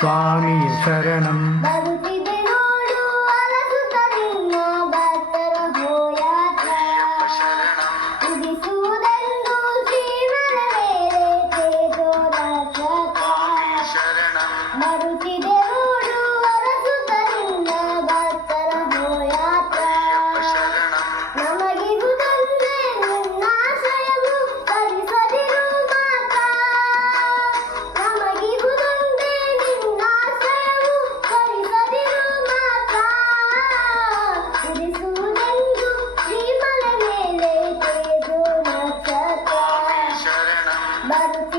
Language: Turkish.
சுவாமி சரணம் baju.